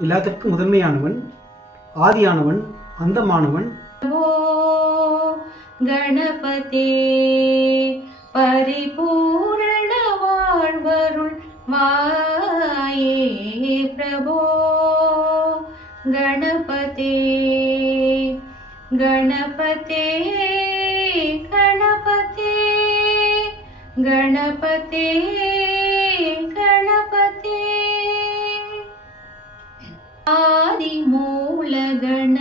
எல்லாத்திற்கும் முதன்மையானவன், ஆதியானவன், அந்தமானவன். கணபதே பரிபூரண வாழ்வருள் மாயே பிரபோ கணபதே கணபதே கணபதே கணபதே கணபதே ஆதி மூல கண